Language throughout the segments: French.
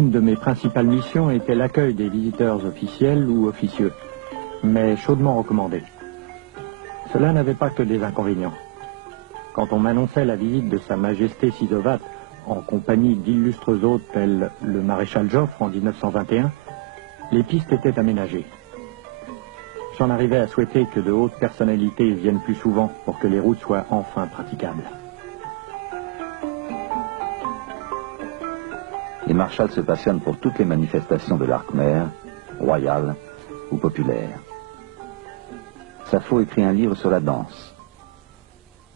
Une de mes principales missions était l'accueil des visiteurs officiels ou officieux, mais chaudement recommandé. Cela n'avait pas que des inconvénients. Quand on m'annonçait la visite de Sa Majesté Sisovat en compagnie d'illustres hôtes tels le maréchal Joffre en 1921, les pistes étaient aménagées. J'en arrivais à souhaiter que de hautes personnalités viennent plus souvent pour que les routes soient enfin praticables. Les marshals se passionnent pour toutes les manifestations de l'arc khmer, royal ou populaire. Sappho écrit un livre sur la danse.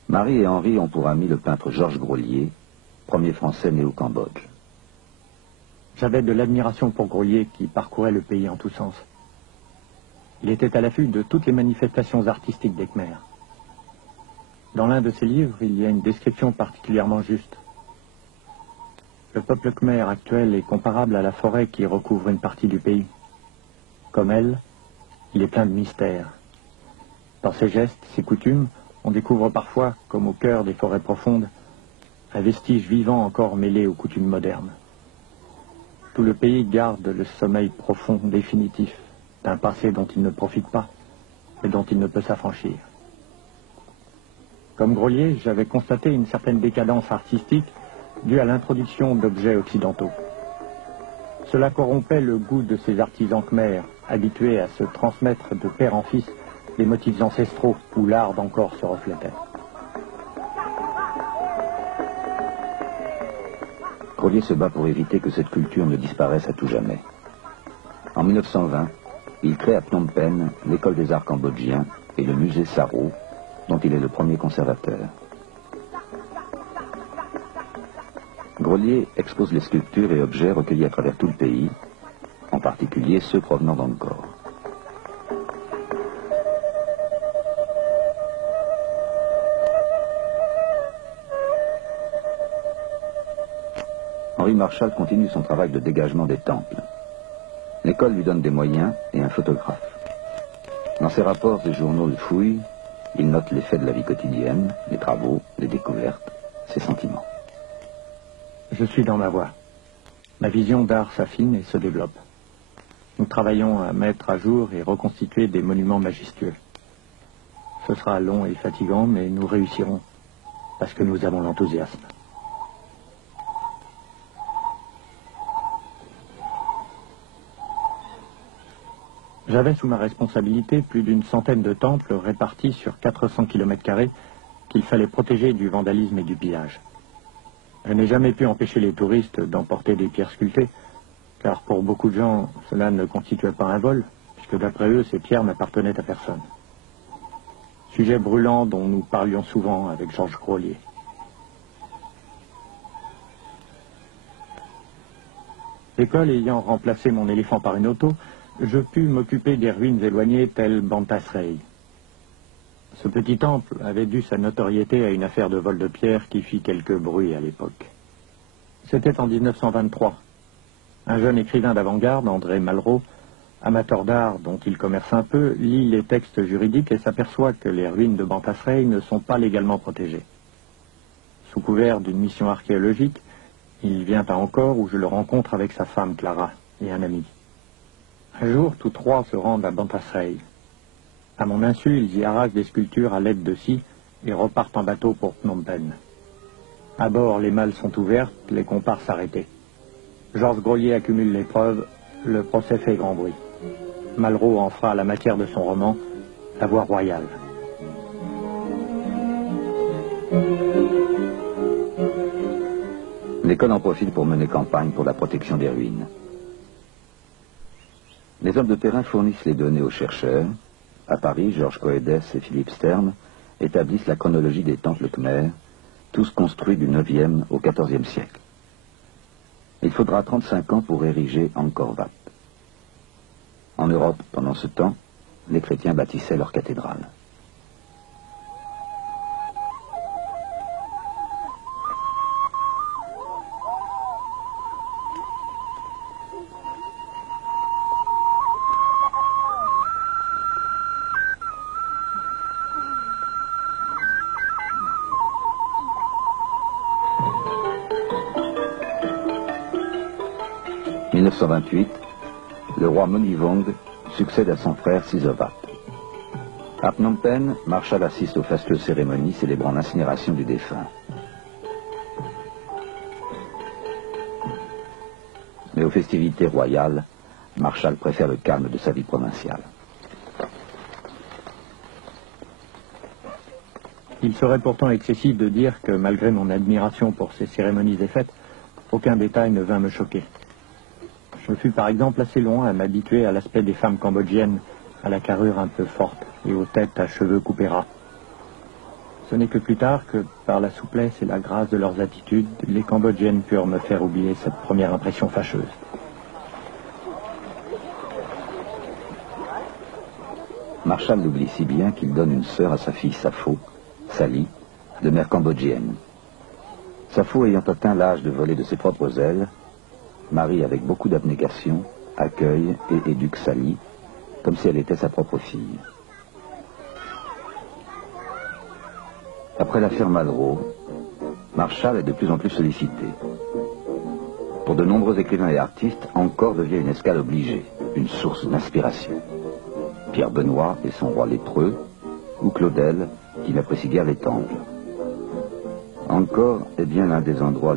Marie et Henri ont pour ami le peintre Georges Grolier, premier Français né au Cambodge. J'avais de l'admiration pour Grolier qui parcourait le pays en tous sens. Il était à l'affût de toutes les manifestations artistiques des Khmers. Dans l'un de ses livres, il y a une description particulièrement juste. Le peuple khmer actuel est comparable à la forêt qui recouvre une partie du pays. Comme elle, il est plein de mystères. Dans ses gestes, ses coutumes, on découvre parfois, comme au cœur des forêts profondes, un vestige vivant encore mêlé aux coutumes modernes. Tout le pays garde le sommeil profond définitif d'un passé dont il ne profite pas et dont il ne peut s'affranchir. Comme Grolier, j'avais constaté une certaine décadence artistique due à l'introduction d'objets occidentaux. Cela corrompait le goût de ces artisans khmers, habitués à se transmettre de père en fils des motifs ancestraux où l'art d'encore se reflétait. Grolier se bat pour éviter que cette culture ne disparaisse à tout jamais. En 1920, il crée à Phnom Penh l'école des arts cambodgiens et le musée Saro, dont il est le premier conservateur. Grolier expose les sculptures et objets recueillis à travers tout le pays, en particulier ceux provenant d'Angkor. Henri Marshall continue son travail de dégagement des temples. L'école lui donne des moyens et un photographe. Dans ses rapports et journaux de fouilles, il note les faits de la vie quotidienne, les travaux, les découvertes, ses sentiments. Je suis dans ma voie. Ma vision d'art s'affine et se développe. Nous travaillons à mettre à jour et reconstituer des monuments majestueux. Ce sera long et fatigant, mais nous réussirons, parce que nous avons l'enthousiasme. J'avais sous ma responsabilité plus d'une centaine de temples répartis sur 400 km² qu'il fallait protéger du vandalisme et du pillage. Je n'ai jamais pu empêcher les touristes d'emporter des pierres sculptées, car pour beaucoup de gens, cela ne constituait pas un vol, puisque d'après eux, ces pierres n'appartenaient à personne. Sujet brûlant dont nous parlions souvent avec Georges Grolier. L'école ayant remplacé mon éléphant par une auto, je pus m'occuper des ruines éloignées telles Bantasrey. Ce petit temple avait dû sa notoriété à une affaire de vol de pierre qui fit quelque bruit à l'époque. C'était en 1923. Un jeune écrivain d'avant-garde, André Malraux, amateur d'art dont il commerce un peu, lit les textes juridiques et s'aperçoit que les ruines de Bantasrey ne sont pas légalement protégées. Sous couvert d'une mission archéologique, il vient à Angkor où je le rencontre avec sa femme Clara et un ami. Un jour, tous trois se rendent à Bantasrey. À mon insu, ils y arrachent des sculptures à l'aide de scie et repartent en bateau pour Phnom Penh. À bord, les malles sont ouvertes, les comparses arrêtés. Georges Grolier accumule les preuves, le procès fait grand bruit. Malraux en fera la matière de son roman, La Voie royale. L'école en profite pour mener campagne pour la protection des ruines. Les hommes de terrain fournissent les données aux chercheurs. À Paris, Georges Coedes et Philippe Stern établissent la chronologie des temples khmers, tous construits du 9e au 14e siècle. Il faudra 35 ans pour ériger Angkor Wat. En Europe, pendant ce temps, les chrétiens bâtissaient leur cathédrale. 1928, le roi Monivong succède à son frère Sisowath. À Phnom Penh, Marshall assiste aux fastueuses cérémonies célébrant l'incinération du défunt. Mais aux festivités royales, Marshall préfère le calme de sa vie provinciale. Il serait pourtant excessif de dire que, malgré mon admiration pour ces cérémonies et fêtes, aucun détail ne vint me choquer. Je fus par exemple assez long à m'habituer à l'aspect des femmes cambodgiennes, à la carrure un peu forte et aux têtes à cheveux coupés ras. Ce n'est que plus tard que, par la souplesse et la grâce de leurs attitudes, les Cambodgiennes purent me faire oublier cette première impression fâcheuse. Marshall l'oublie si bien qu'il donne une sœur à sa fille Sapho, Sally, de mère cambodgienne. Sapho ayant atteint l'âge de voler de ses propres ailes, Marie, avec beaucoup d'abnégation, accueille et éduque Sally, comme si elle était sa propre fille. Après l'affaire Malraux, Marshall est de plus en plus sollicité. Pour de nombreux écrivains et artistes, Angkor devient une escale obligée, une source d'inspiration. Pierre Benoît et son roi lépreux, ou Claudel, qui n'apprécie guère les temples. Angkor est bien l'un des endroits